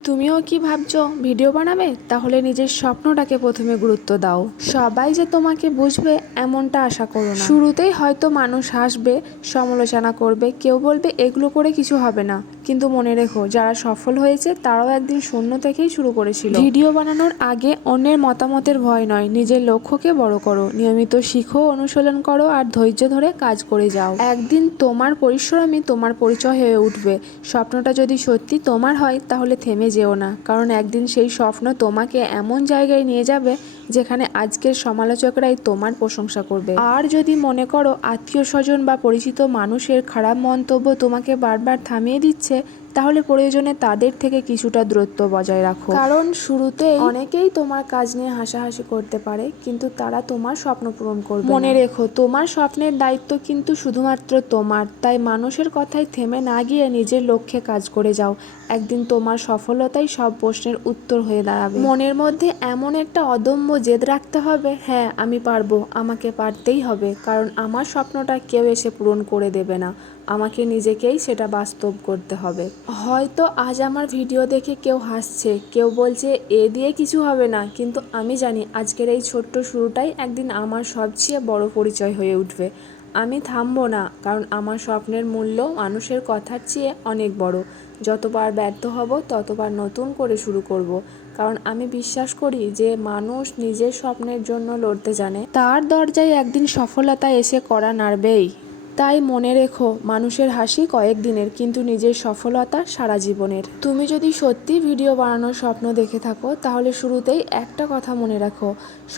তুমিও কি ভাবছো ভিডিও বানাবে? তাহলে নিজের স্বপ্নটাকে প্রথমে গুরুত্ব দাও। সবাই যে তোমাকে বুঝবে এমনটা আশা করো না। শুরুতেই হয়তো মানুষ হাসবে, সমালোচনা করবে, কেউ বলবে এগুলো করে কিছু হবে না। কিন্তু মনে রেখো, যারা সফল হয়েছে তারাও একদিন শূন্য থেকেই শুরু করেছিল। ভিডিও বানানোর আগে অন্যের মতামতের ভয় নয়, নিজের লক্ষ্যকে বড় করো, নিয়মিত শিখো, অনুশীলন করো আর ধৈর্য ধরে কাজ করে যাও। একদিন তোমার পরিশ্রমই তোমার পরিচয় হয়ে উঠবে। স্বপ্নটা যদি সত্যি তোমার হয় তাহলে থেমে যেও না, কারণ একদিন সেই স্বপ্ন তোমাকে এমন জায়গায় নিয়ে যাবে যেখানে আজকের সমালোচকরাই তোমার প্রশংসা করবে। আর যদি মনে করো আত্মীয় স্বজন বা পরিচিত মানুষের খারাপ মন্তব্য তোমাকে বারবার থামিয়ে দিচ্ছে, তাহলে প্রয়োজনে তাদের থেকে কিছুটা দূরত্ব বজায় রাখো। কারণ শুরুতেই অনেকেই তোমার কাজ নিয়ে হাসাহাসি করতে পারে, কিন্তু তারা তোমার স্বপ্ন পূরণ করবে না। মনে রেখো, তোমার স্বপ্নের দায়িত্ব কিন্তু শুধুমাত্র তোমার। তাই মানুষের কথায় থেমে না গিয়ে নিজের লক্ষ্যে কাজ করে যাও। একদিন তোমার সফলতাই সব প্রশ্নের উত্তর হয়ে দাঁড়াবে। মনের মধ্যে এমন একটা অদম্য জেদ রাখতে হবে, হ্যাঁ আমি পারবো, আমাকে পারতেই হবে, কারণ আমার স্বপ্নটা কেউ এসে পূরণ করে দেবে না, আমাকে নিজেকেই সেটা বাস্তব করতে হবে। হয়তো আজ আমার ভিডিও দেখে কেউ হাসছে, কেউ বলছে এ দিয়ে কিছু হবে না, কিন্তু আমি জানি আজকের এই ছোট্ট শুরুটাই একদিন আমার সবচেয়ে বড় পরিচয় হয়ে উঠবে। আমি থামবো না, কারণ আমার স্বপ্নের মূল্য মানুষের কথার চেয়ে অনেক বড়। যতবার ব্যর্থ হব ততবার নতুন করে শুরু করব, কারণ আমি বিশ্বাস করি যে মানুষ নিজের স্বপ্নের জন্য লড়তে জানে, তার দরজায় একদিন সফলতা এসে কড়া নাড়বেই। তাই মনে রেখো, মানুষের হাসি কয়েকদিনের, কিন্তু নিজের সফলতা সারা জীবনের। তুমি যদি সত্যি ভিডিও বানানোর স্বপ্ন দেখে থাকো, তাহলে শুরুতেই একটা কথা মনে রাখো,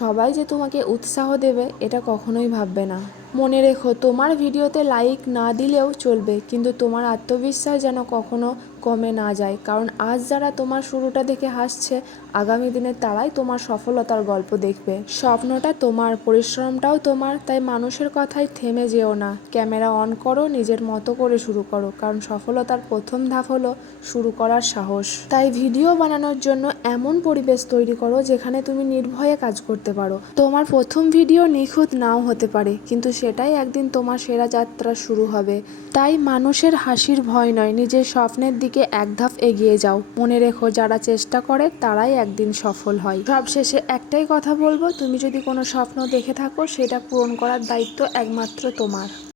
সবাই যে তোমাকে উৎসাহ দেবে এটা কখনোই ভাববে না। মনে রেখো, তোমার ভিডিওতে লাইক না দিলেও চলবে, কিন্তু তোমার আত্মবিশ্বাস যেন কখনো কমে না যায়, কারণ আজ যারা তোমার শুরুটা দেখে হাসছে, আগামী দিনে তারাই তোমার সফলতার গল্প দেখবে। স্বপ্নটা তোমার, পরিশ্রমটাও তোমার, তাই মানুষের কথায় থেমে যেও না। ক্যামেরা অন করো, নিজের মতো করে শুরু করো, কারণ সফলতার প্রথম ধাপ হলো শুরু করার সাহস। তাই ভিডিও বানানোর জন্য এমন পরিবেশ তৈরি করো যেখানে তুমি নির্ভয়ে কাজ করতে পারো। তোমার প্রথম ভিডিও নিখুঁত নাও হতে পারে, কিন্তু সেটাই একদিন তোমার সেরা যাত্রা শুরু হবে। তাই মানুষের হাসির ভয় নয়, নিজের স্বপ্নের দিকে এক ধাপ এগিয়ে যাও। মনে রেখো, যারা চেষ্টা করে তারাই একদিন সফল হয়। সবশেষে একটাই কথা বলবো, তুমি যদি কোনো স্বপ্ন দেখে থাকো, সেটা পূরণ করার দায়িত্ব একমাত্র তোমার।